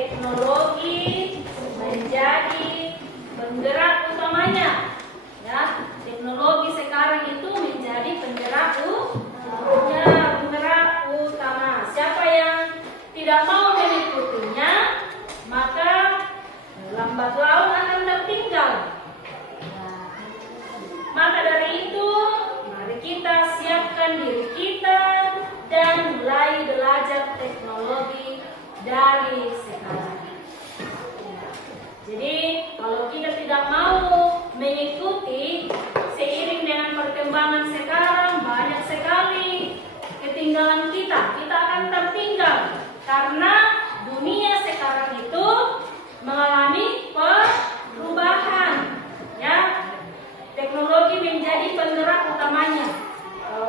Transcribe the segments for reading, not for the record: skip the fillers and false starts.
teknologi menjadi penggerak utamanya. Ya, teknologi sekarang itu menjadi penggerak utama. Siapa yang tidak mau mengikutinya, maka lambat laun akan tertinggal. Maka dari itu, mari kita siapkan diri kita dan mulai belajar teknologi dari sekarang. Jadi, kalau kita tidak mau mengikuti seiring dengan perkembangan sekarang, banyak sekali ketinggalan kita akan tertinggal karena dunia sekarang itu mengalami perubahan. Ya, teknologi menjadi penggerak utamanya.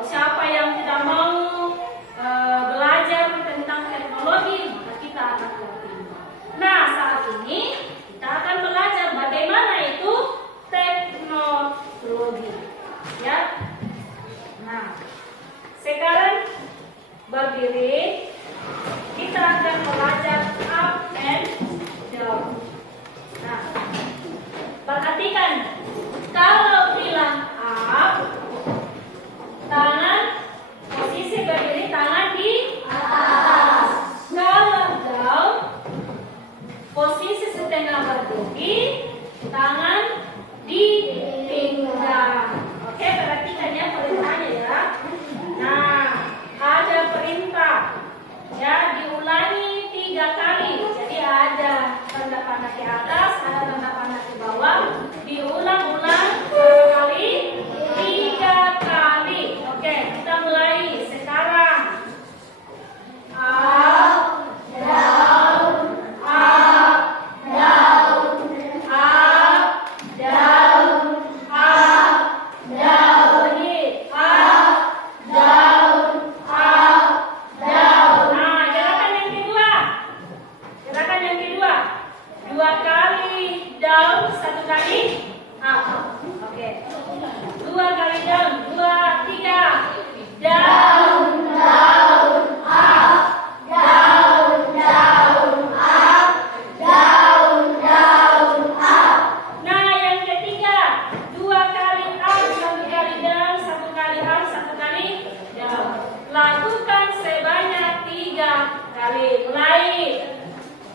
Siapa yang tidak mau belajar tentang teknologi, maka kita akan tertinggal. Nah, saat ini kita akan belajar bagaimana itu teknologi. Ya. Nah, sekarang berdiri, kita akan belajar up and down. Nah, perhatikan, kalau bilang up, tangan posisi berdiri, tangan di atas. Kalau down, posisi setengah berdiri, tangan di pinggang. Oke, perhatikan ya perintahnya ya. Nah, ada perintah ya, diulangi 3 kali. Jadi ada tanda panah ke atas, ada tanda panah ke bawah, diulang-ulang berapa kali? 3 kali. Oke, kita mulai sekarang. Up, down, up, down, up, down, up, down. Lagi, up, down, up, down. Nah, gerakan yang kedua. Gerakan yang kedua. 2 kali down, 1 kali up. Oke. 2 kali down, 2, 3. Down, down, up, down, down, up, down, down, up. Nah, yang ketiga, 2 kali up, 1 kali down, 1 kali up, 1 kali down. Lakukan sebanyak 3 kali. Mulai.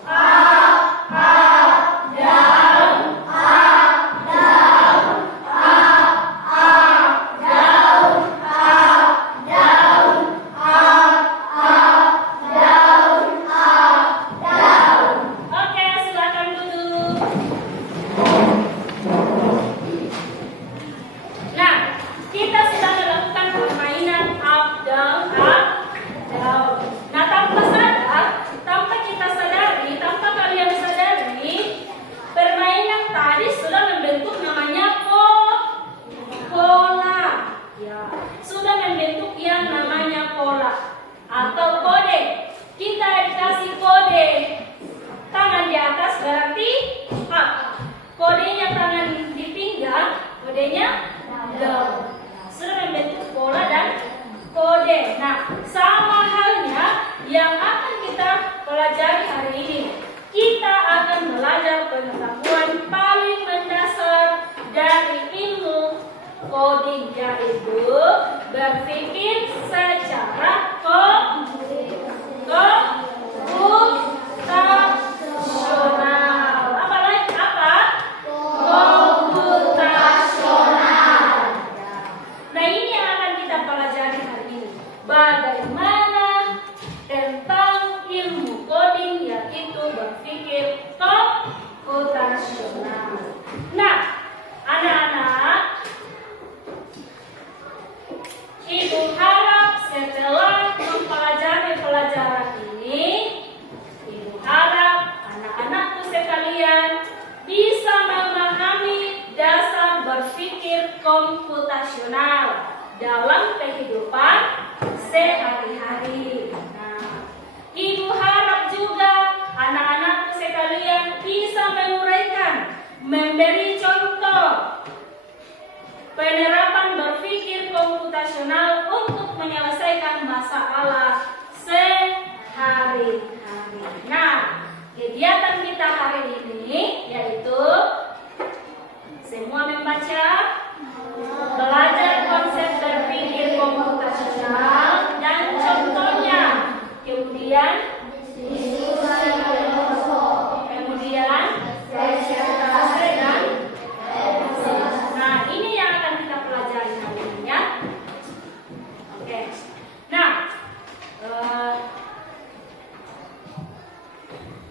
Up, down, up, down, up, down, up, down, up, down, up, down. Oke, silakan duduk. Nah, kita sudah melakukan permainan up, down, up, down. Nah, tanpa kita sadari, tanpa kalian sadari, permainan tadi sudah membentuk namanya pola. Ya, sudah membentuk yang namanya pola atau kode. Kita dikasih kode. Tangan di atas berarti up. Kodenya tangan di pinggang, kodenya down. Sudah membentuk pola dan kode. Nah, sama halnya yang akan kita pelajari hari ini. Kita akan belajar pengetahuan paling mendasar dari ilmu coding, yaitu berpikir secara komputasional. Komputasional. Nah, ini yang akan kita pelajari hari ini. Bagaimana tentang ilmu coding, yaitu berpikir komputasional. Nah, anak-anak, Ibu harap setelah mempelajari pelajaran ini, Ibu harap anak-anakku sekalian bisa memahami dasar berpikir komputasional dalam kehidupan sehari-hari. Nah, Ibu harap juga anak-anakku sekalian bisa menguraikan, memberi contoh penerapan berpikir komputasional untuk menyelesaikan masalah sehari-hari. Nah, kegiatan kita hari ini yaitu semua membaca, belajar konsep berpikir komputasional dan contohnya. Kemudian nah ini yang akan kita pelajari hari ini ya. Oke. Nah,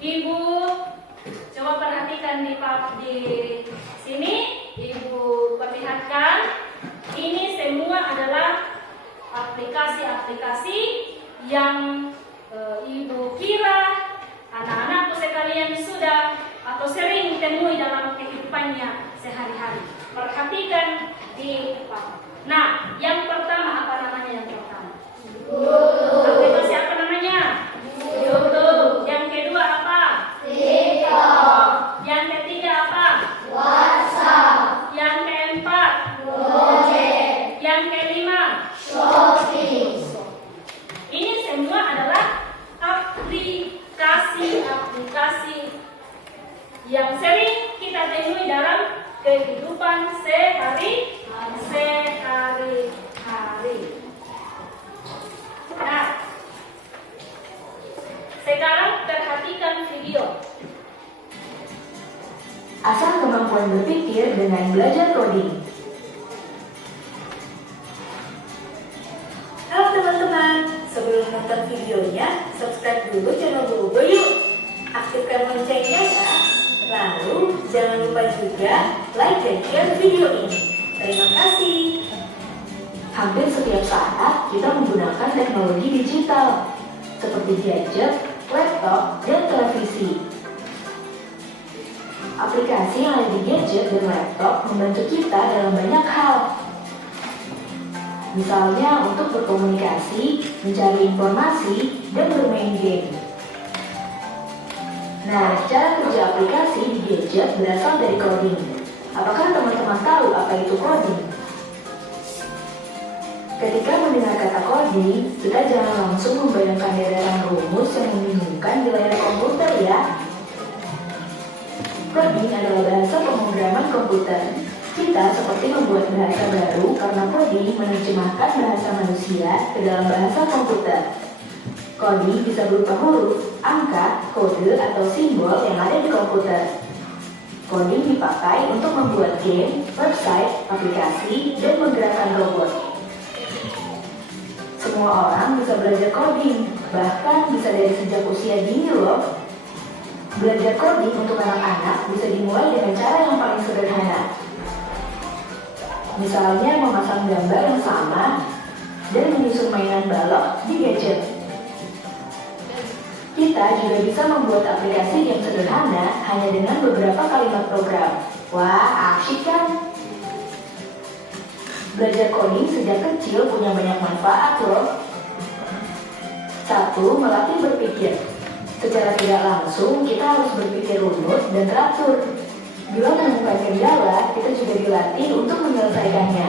Ibu coba perhatikan di sini. Ibu perlihatkan ini semua adalah aplikasi-aplikasi yang Ibu kira anak-anakku sekalian sudah atau sering temui dalam kehidupannya sehari-hari. Perhatikan di depan. Nah, yang pertama apa namanya yang pertama? Aplikasi apa namanya? YouTube. Yang kedua apa? TikTok. Yang ketiga apa? WhatsApp. Yang keempat? Gojek. Yang kelima? Shopee. Ini semua adalah aplikasi yang sering kita temui dalam kehidupan sehari-hari. Nah, sekarang perhatikan video. Asah kemampuan berpikir dengan belajar coding. Halo teman-teman, sebelum nonton videonya, subscribe dulu channel Bobo yuk. Aktifkan loncengnya ya. Lalu, jangan lupa juga like dan share video ini. Terima kasih. Hampir setiap saat kita menggunakan teknologi digital, seperti gadget, laptop, dan televisi. Aplikasi yang ada di gadget dan laptop membantu kita dalam banyak hal. Misalnya untuk berkomunikasi, mencari informasi, dan bermain game. Nah, cara kerja aplikasi di gadget berasal dari coding. Apakah teman-teman tahu apa itu coding? Ketika mendengar kata coding, kita jangan langsung membayangkan deretan rumus yang membingungkan di layar komputer ya. Coding adalah bahasa pemrograman komputer. Kita seperti membuat bahasa baru karena coding menerjemahkan bahasa manusia ke dalam bahasa komputer. Coding bisa berupa huruf, angka, kode, atau simbol yang ada di komputer. Coding dipakai untuk membuat game, website, aplikasi, dan menggerakkan robot. Semua orang bisa belajar coding, bahkan bisa dari sejak usia dini loh. Belajar coding untuk anak-anak bisa dimulai dengan cara yang paling sederhana. Misalnya memasang gambar yang sama dan menyusun mainan balok di gadget. Kita juga bisa membuat aplikasi yang sederhana hanya dengan beberapa kalimat program. Wah, asyik kan? Belajar coding sejak kecil punya banyak manfaat loh. 1. Melatih berpikir. Secara tidak langsung, kita harus berpikir runut dan teratur. Bila menemukan kendala, kita juga dilatih untuk menyelesaikannya.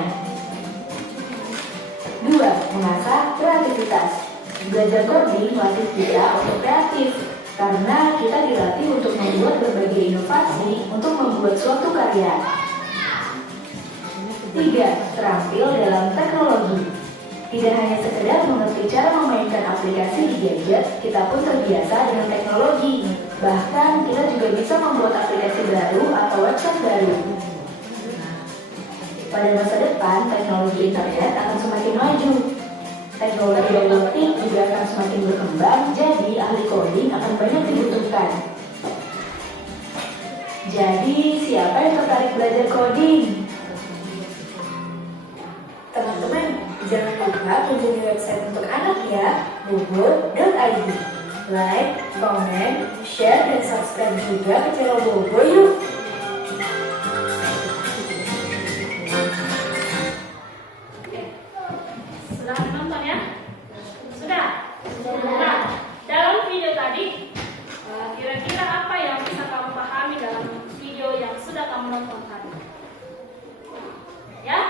2. Mengasah kreativitas. Belajar coding melatih kita untuk kreatif, karena kita dilatih untuk membuat berbagai inovasi untuk membuat suatu karya. 3. Terampil dalam teknologi. Tidak hanya sekedar mengerti cara memainkan aplikasi di gadget, kita pun terbiasa dengan teknologi. Bahkan kita juga bisa membuat aplikasi baru atau website baru. Pada masa depan, teknologi internet akan semakin maju. Teknologi robotik juga akan semakin berkembang, jadi ahli coding akan banyak dibutuhkan. Jadi, siapa yang tertarik belajar coding? Teman-teman, jangan lupa kunjungi website untuk anak ya, bobo.id. Like, comment, share, dan subscribe juga ke channel Bobo yuk. Sudah nonton ya? Sudah? Nah, dalam video tadi, kira-kira apa yang bisa kamu pahami dalam video yang sudah kamu nonton tadi? Ya?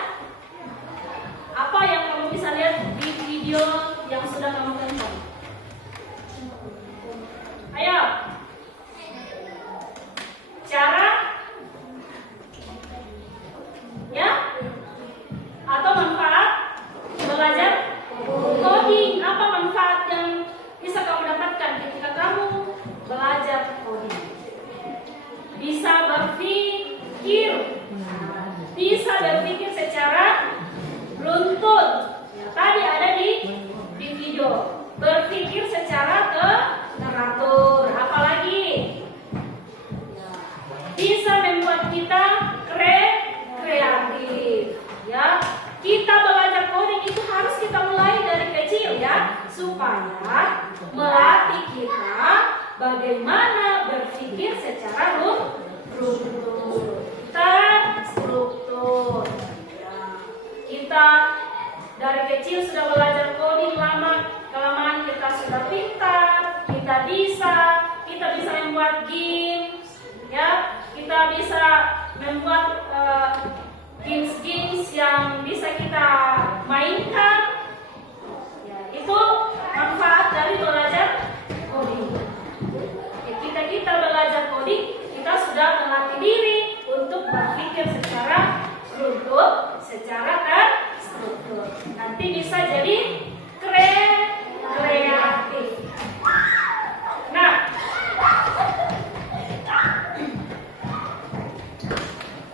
Apa yang kamu bisa lihat di video yang sudah kamu tonton? Ayo. berpikir secara runtut. Ya, tadi ada di video. Berpikir secara teratur. Apalagi bisa membuat kita kreatif. Ya, kita belajar coding itu harus kita mulai dari kecil ya, supaya melatih kita bagaimana berpikir secara runtut, terstruktur. Ya, kita dari kecil sudah belajar coding, kelamaan kita sudah pintar, kita bisa membuat games, ya, kita bisa membuat games yang bisa kita mainkan. Ya, itu manfaat dari belajar coding. Ya, kita belajar coding, kita sudah melatih diri untuk berpikir secara runtut, secara terstruktur. Nanti bisa jadi kreatif. Nah,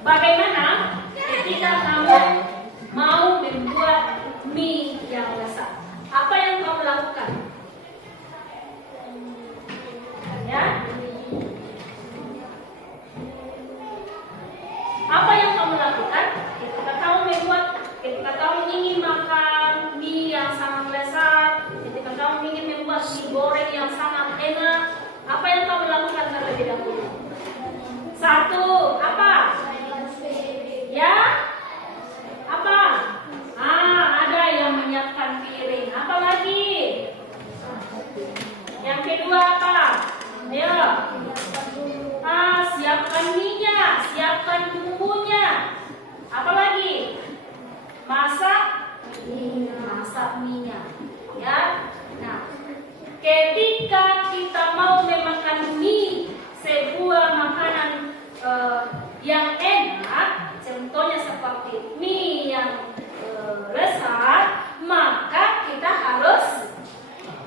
bagaimana ketika kamu mau membuat mie yang lezat? Apa yang kamu lakukan? Ya? Apa yang kamu lakukan ketika kamu ingin makan mie yang sangat lezat, ketika kamu ingin membuat mie goreng yang sangat enak, apa yang kamu lakukan terlebih dahulu? Satu, apa? Ya? Apa? Ada yang menyiapkan piring. Apa lagi? Yang kedua apa? Ya. Siapkan minyak, siapkan bumbunya. Apa lagi? Masak minyak. Ya. Nah, ketika kita mau memakan mie, sebuah makanan yang enak, contohnya seperti mie yang lezat, maka kita harus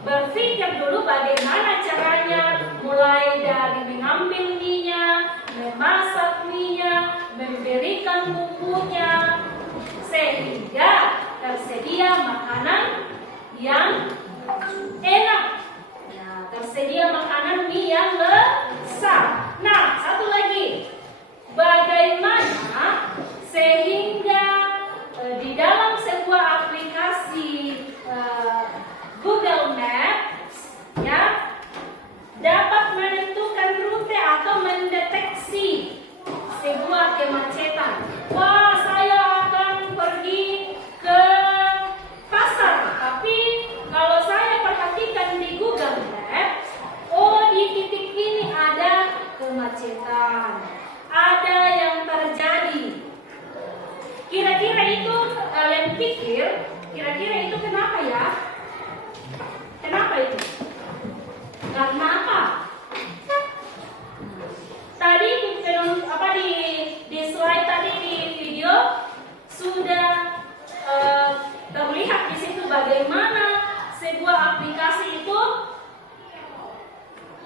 berpikir dulu bagaimana caranya, mulai dari mengambil minyak, memasak minyak, memberikan bumbunya, sehingga tersedia makanan yang enak. Ya, tersedia makanan mie yang lezat. Nah, satu lagi, bagaimana sehingga di dalam sebuah aplikasi Google Maps, ya, dapat menentukan rute atau mendeteksi sebuah kemacetan. Wah, saya akan pergi ke pasar, tapi kalau saya perhatikan di Google Maps, di titik ini ada kemacetan, ada yang terjadi. Kira-kira itu kalian pikir, kira-kira itu kenapa ya? Kenapa itu? Karena apa? Tadi di slide tadi di video sudah terlihat di situ bagaimana sebuah aplikasi itu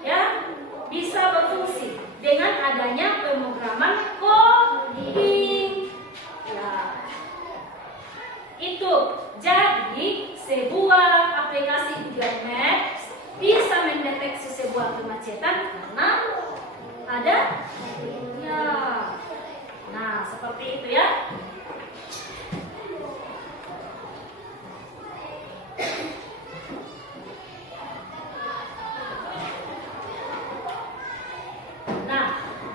ya bisa berfungsi dengan adanya pemrograman coding. Ya. Itu jadi sebuah aplikasi Google Maps bisa mendeteksi sebuah kemacetan karena ada ya. Nah, seperti itu ya. Nah,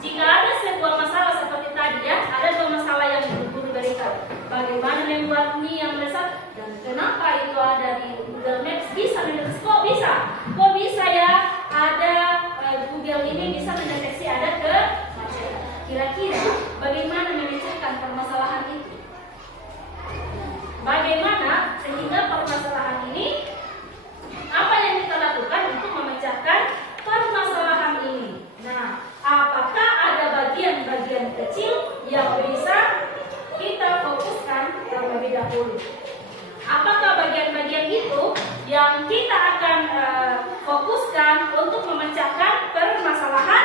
jika ada sebuah masalah seperti tadi ya, ada dua masalah yang guru berikan. Bagaimana membuat mie yang lezat dan kenapa itu ada di Google Maps bisa mendeteksi? Kok bisa ya ada Google ini bisa mendeteksi ada kemacetan? Kira-kira bagaimana memecahkan permasalahan itu? Bagaimana sehingga permasalahan ini, apa yang kita lakukan untuk memecahkan permasalahan ini? Nah, apakah ada bagian-bagian kecil yang bisa kita fokuskan terlebih dahulu? Apakah bagian-bagian itu yang kita akan fokuskan untuk memecahkan permasalahan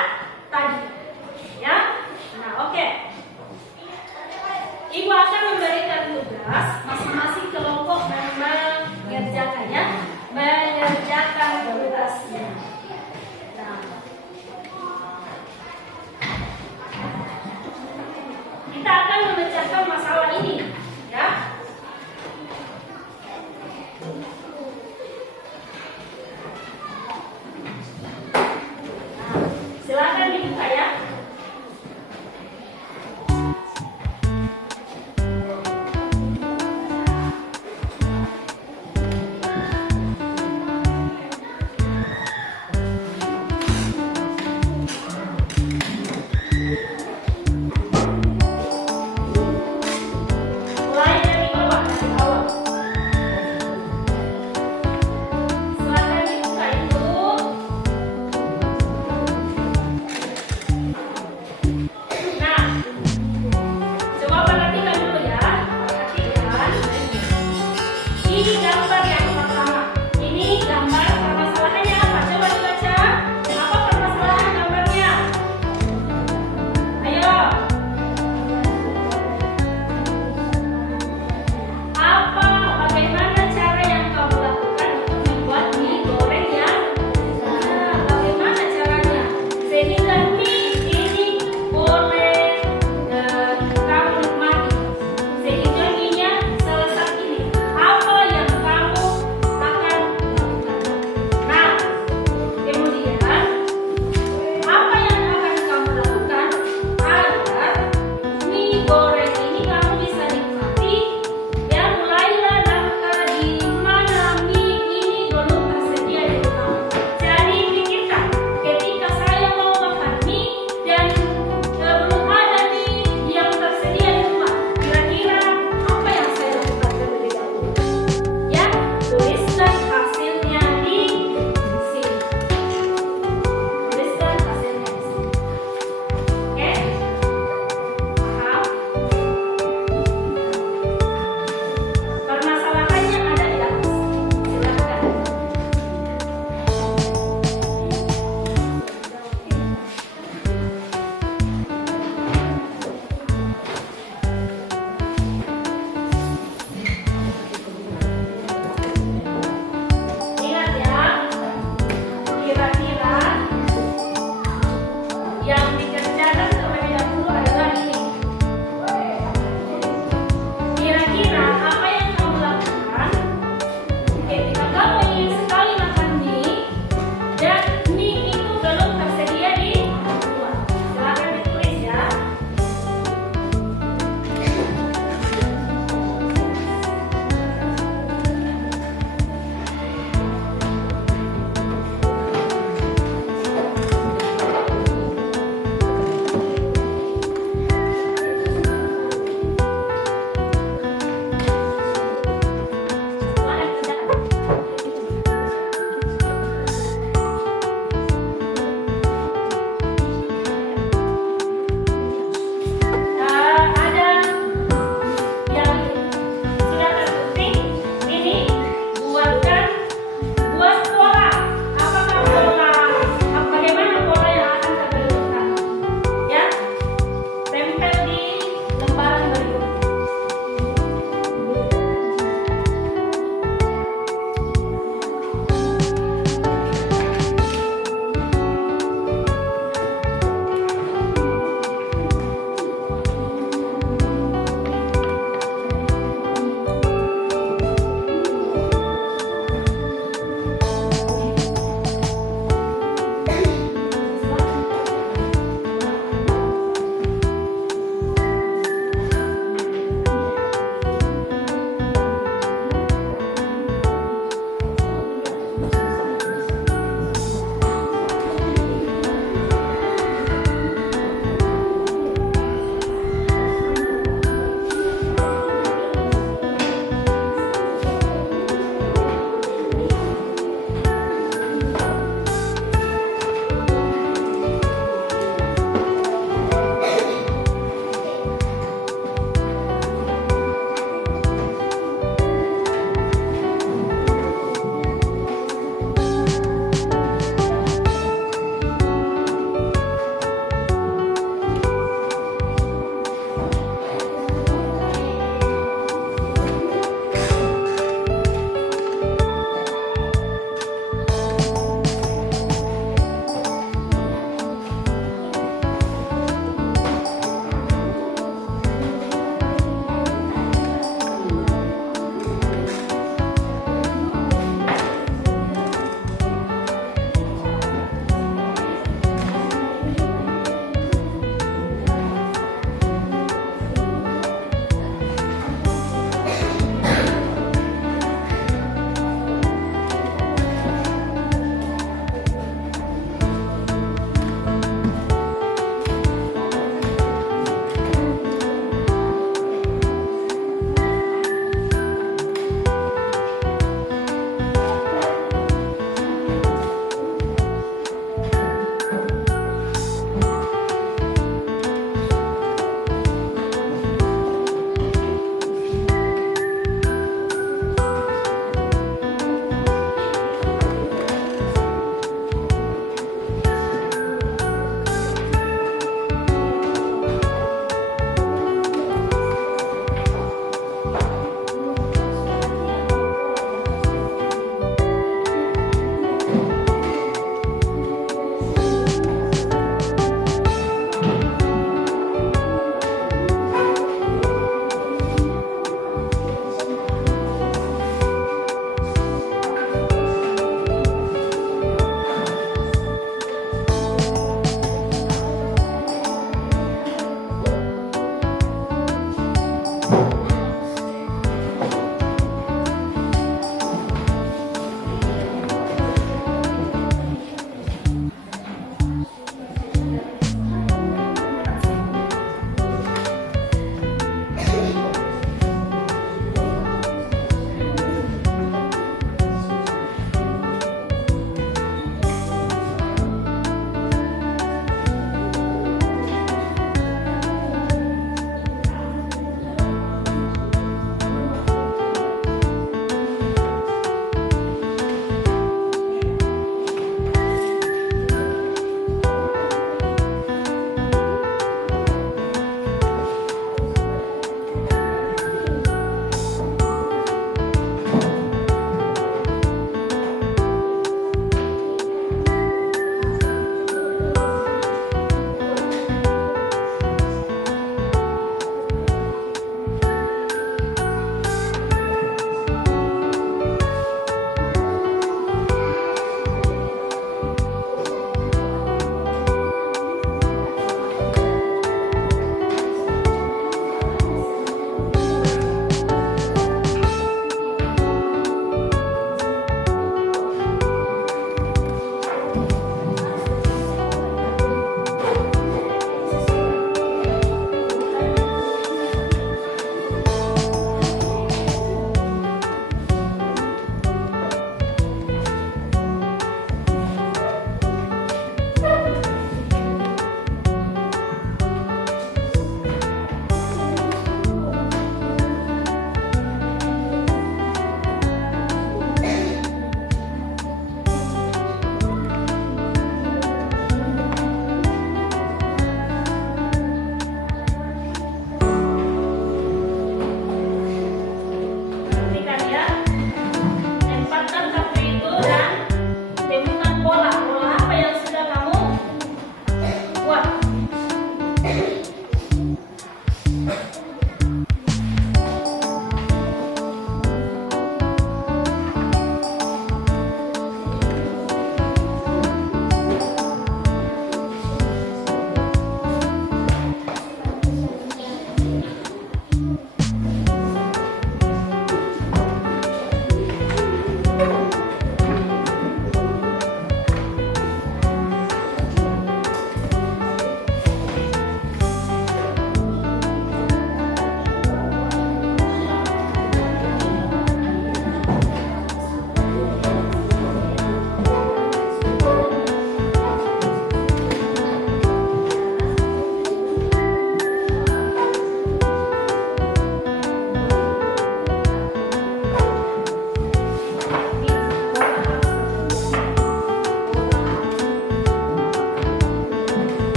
Wah.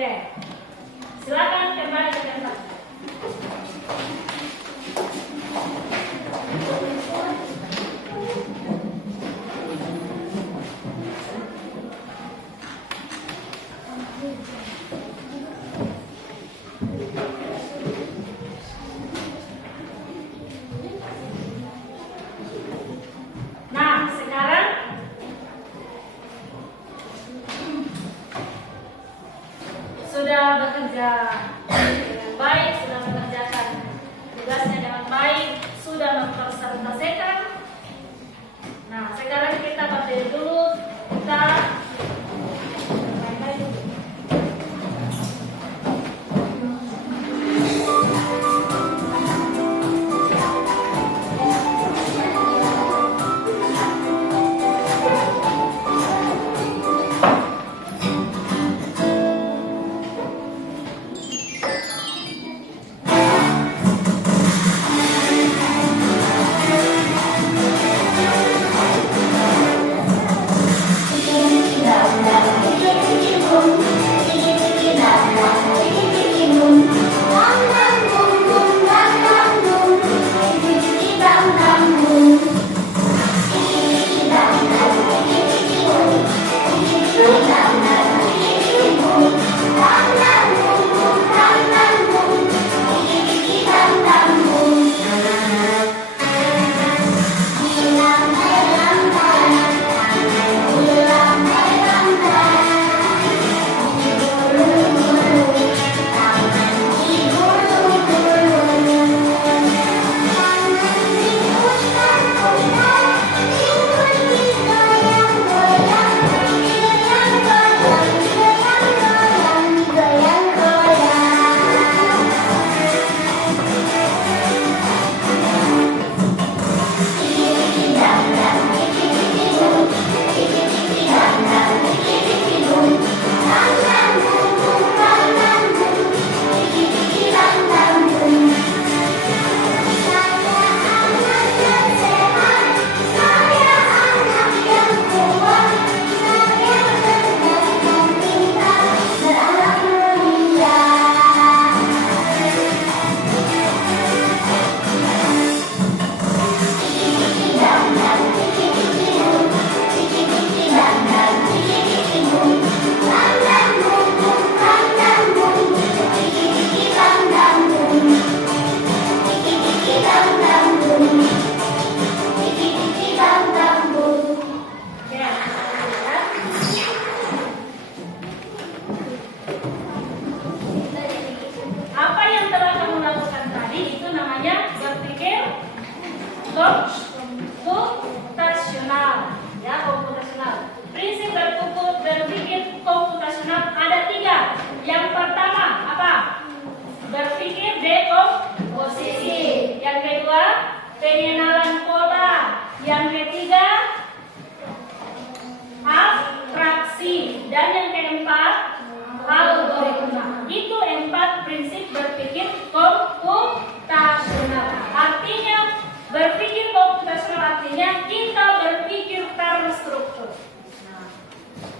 Oke, silakan kembali ke tempat. Nah, sekarang sudah bekerja dengan baik, sudah mengerjakan tugasnya dengan baik, sudah mempresentasikan. Nah, sekarang kita berdiri dulu, kita main-main dulu. Apa yang telah kamu lakukan tadi itu namanya berpikir komputasional, ya, komputasional. Prinsip berpikir komputasional ada 3. Yang pertama apa? Berpikir dekomposisi. Yang kedua, pengenalan pola. Yang ketiga, abstraksi. Dan yang keempat, algoritma. Itu 4 prinsip berpikir komputasional. Artinya berpikir komputasional artinya kita berpikir terstruktur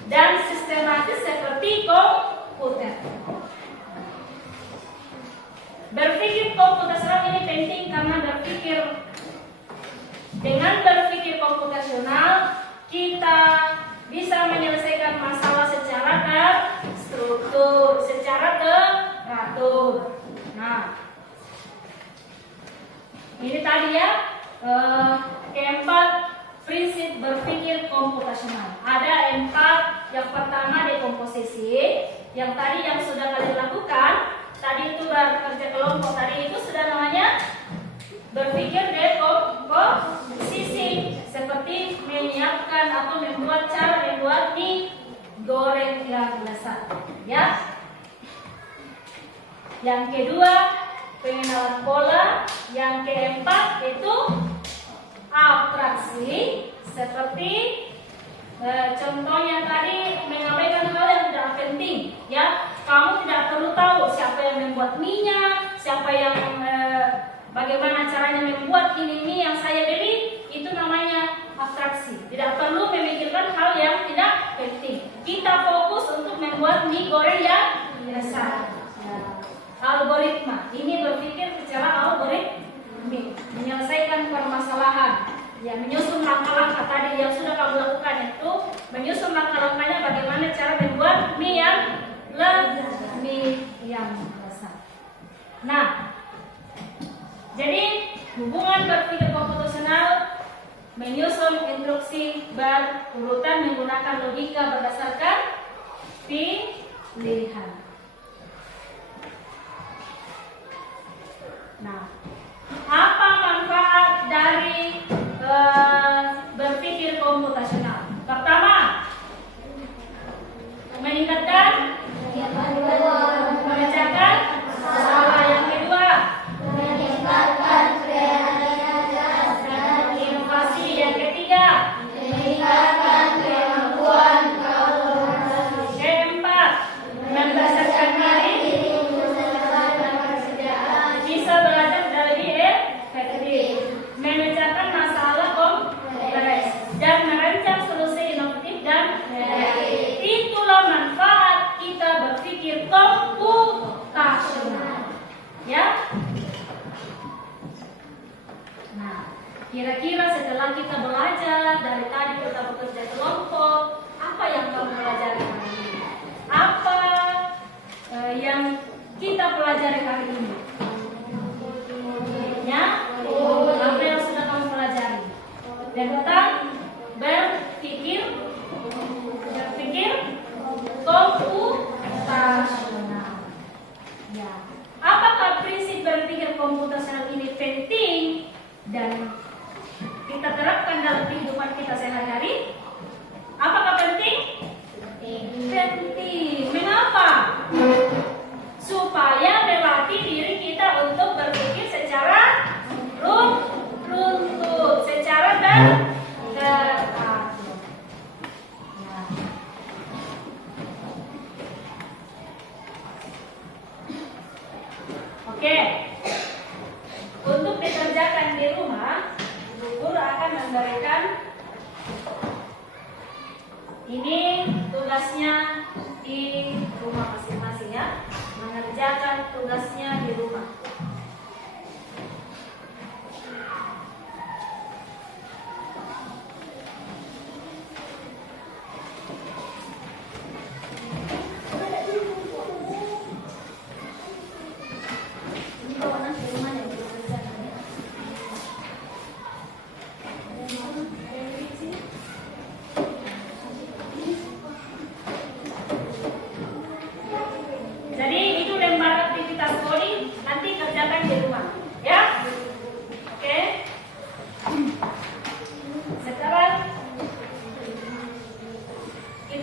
dan sistematis seperti komputer. Berpikir komputasional ini penting karena dengan berpikir komputasional kita bisa menyelesaikan masalah secara terstruktur, secara teratur. Nah, ini tadi ya keempat prinsip berpikir komputasional. Ada 4. Yang pertama dekomposisi, yang tadi yang sudah kalian lakukan. Tadi itu bekerja kelompok, tadi itu sudah namanya berpikir dekomposisi, seperti menyiapkan atau membuat mie goreng yang lezat, ya. Yang kedua, pengenalan pola. Yang keempat itu abstraksi, seperti contohnya tadi mengabaikan hal yang tidak penting, ya. Kamu tidak perlu tahu siapa yang membuat mie-nya, siapa yang bagaimana caranya membuat ini mie yang saya beli. Itu namanya abstraksi. Tidak perlu memikirkan hal yang tidak penting. Kita fokus untuk membuat mie goreng yang besar. Ya. Algoritma, ini berpikir secara algoritmik, menyelesaikan permasalahan. Ya, menyusun langkah-langkah tadi yang sudah kamu lakukan itu, menyusun langkah-langkahnya bagaimana cara membuat mie yang besar. Nah, jadi hubungan berpikir komputasional menyusun instruksi berurutan menggunakan logika berdasarkan pilihan. Nah, apa manfaat dari berpikir komputasional? Pertama, meningkatkan memecahkan masalah. Yang kedua, meningkatkan kreativitas dan inovasi. Yang ketiga, meningkatkan kemampuan kolaborasi. Keempat, membesarkan diri, bisa belajar dan lebih efektif, memecahkan masalah kompleks, dan merancang solusi inovatif dan kreatif. Itulah manfaat kita berpikir komputasional. Ya. Nah, kira-kira setelah kita belajar dari tadi kita bekerja kelompok, apa yang kamu pelajari hari ini? Apa yang kita pelajari hari ini? Ya, apa yang sudah kamu pelajari? Tentang berpikir komputasional. Ya. Apakah prinsip berpikir komputasional ini penting dan kita terapkan dalam kehidupan kita sehari-hari? Apakah penting? Penting. Mengapa? Supaya melatih diri kita untuk berpikir secara runtut, secara teratur. Nah. Oke. Untuk dikerjakan di rumah, guru akan memberikan ini tugasnya di rumah masing-masing ya. Mengerjakan tugasnya di rumah. Jadi itu lembar aktivitas coding, nanti kerjakan di rumah, ya. Oke.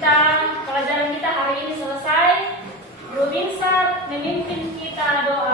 Sekarang pelajaran kita hari ini selesai. Guru Binsar memimpin kita doa.